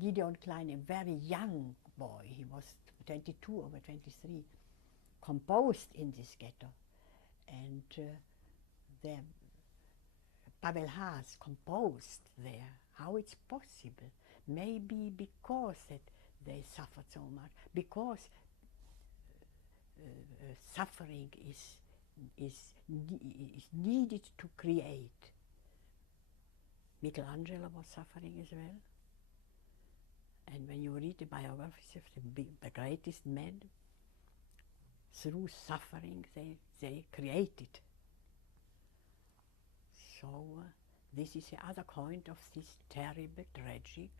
Gideon Klein, a very young boy, he was 22 or 23, composed in this ghetto. And the Pavel Haas composed there. How it's possible? Maybe because that they suffered so much, because suffering is needed to create. Michelangelo was suffering as well. And when you read the biographies of the greatest men, through suffering they created. So this is the other point of this terrible, tragic,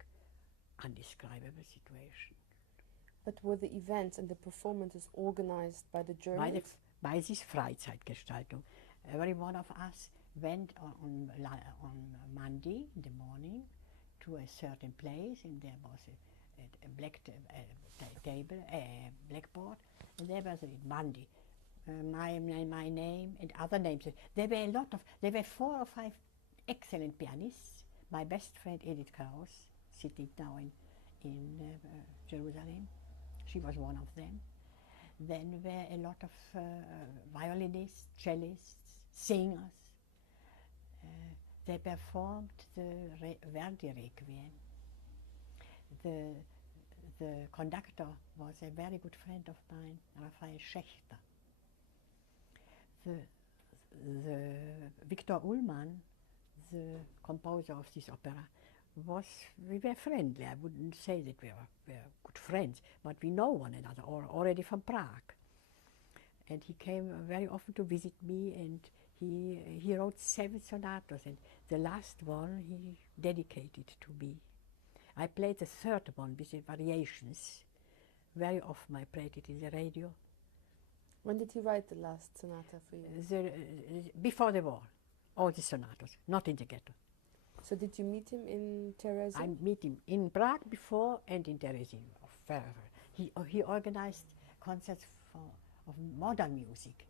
undescribable situation. But were the events and the performances organized by the Germans? By this Freizeitgestaltung. Every one of us went on Monday in the morning to a certain place, and there was a black table, a blackboard, and there was Monday. My name and other names. There were 4 or 5 excellent pianists. My best friend Edith Kraus, sitting now in Jerusalem. She was one of them. Then were a lot of violinists, cellists, singers. They performed the Verdi Requiem. The conductor was a very good friend of mine, Raphael Schechter. The Viktor Ullmann, the composer of this opera, we were friendly. I wouldn't say that we were good friends, but we know one another already from Prague. And he came very often to visit me, and he wrote 7 sonatas, and the last one he dedicated to me. I played the 3rd one with the variations. Very often I played it in the radio. When did he write the last sonata for you? Before the war, all the sonatas, not in the ghetto. So did you meet him in Terezin? I met him in Prague before and in Terezin. He organized concerts of modern music,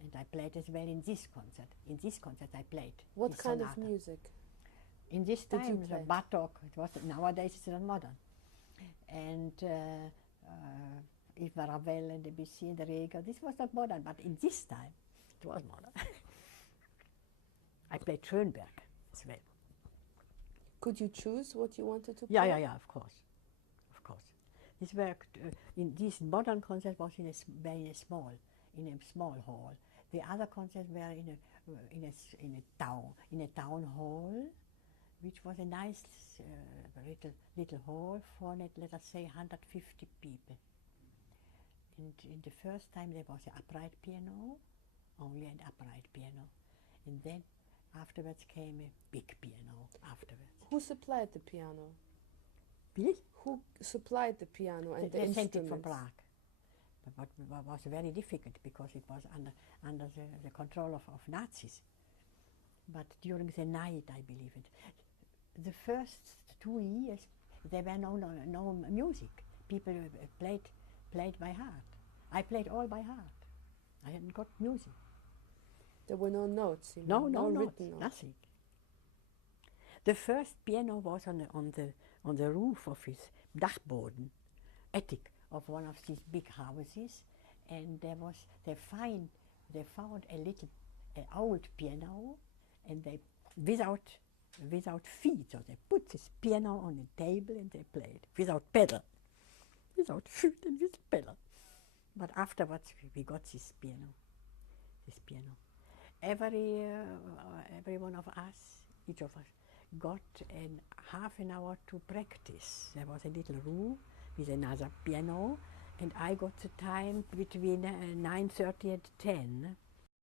and I played as well in this concert. In this concert I played. What kind of music? In this time, the Bartok. Nowadays it's not modern. And Yves Ravel and Debussy and the Reger. This was not modern, but in this time it was modern. I played Schönberg as well. Could you choose what you wanted to play? Yeah, of course. This work in this modern concert was in a small hall. The other concerts were in a town hall, which was a nice little hall for, let us say, 150 people. And in the first time there was an upright piano, only an upright piano, and then afterwards came a big piano afterwards. Who supplied the piano? Really? Who supplied the piano and the they instruments? sent it from Prague. But what was very difficult because it was under the control of Nazis. But during the night, I believe it. The first 2 years, there were no music. People played by heart. I played all by heart. I hadn't got music. There were no notes. No notes, written notes. nothing. The first piano was on the roof of his Dachboden, attic of one of these big houses, and they found an old piano, and they without feet, so they put this piano on a table and they played without pedal, without feet and with pedal. But afterwards we got this piano. Every one of us, each of us, got half an hour to practice. There was a little room with another piano, and I got the time between 9:30 and 10